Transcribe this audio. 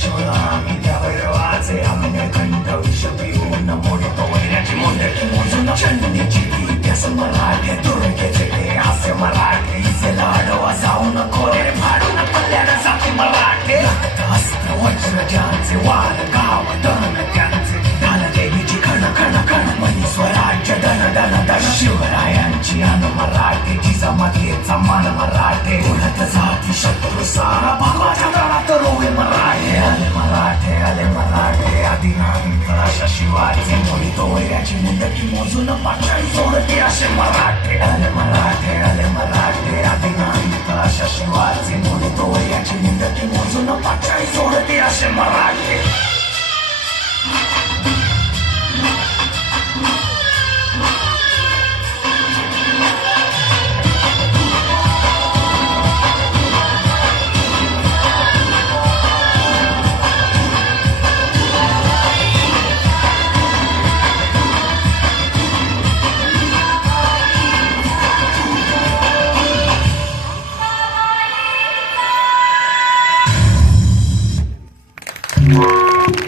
शोधा आम्ही त्यावर वाचे आम्ही निळकंठ विष पिऊन मोडतो वैराची मोंडकी मोजून चंदीची त्यास मराठे दुर्गेचे ते हास्य मराठे इसे लाडवा जाऊन खोरे फाडून पल्ल्यानं जाती मराठे अस्त्र वज्र ज्यांचे वार गाव दन त्यांचे धन देवीची खण खण खण मनी स्वराज्य धन धन धन शिवरायांची अन मराठे जिजामातेचा मान मराठे उडत जाती शत्रू सारा भगवाच्या गळात रोवे मराठे आले मराठे आदिनाथ अशा शिवाजी मोडीतो वैराची मुंडकी मोजून पाचाळी सोडते असे मराठे आले मराठे आदिनाथ अशा शिवाजी मोडीतो वैराची मुंडकी मोजून पाचाळी सोडते असे मराठे Yeah.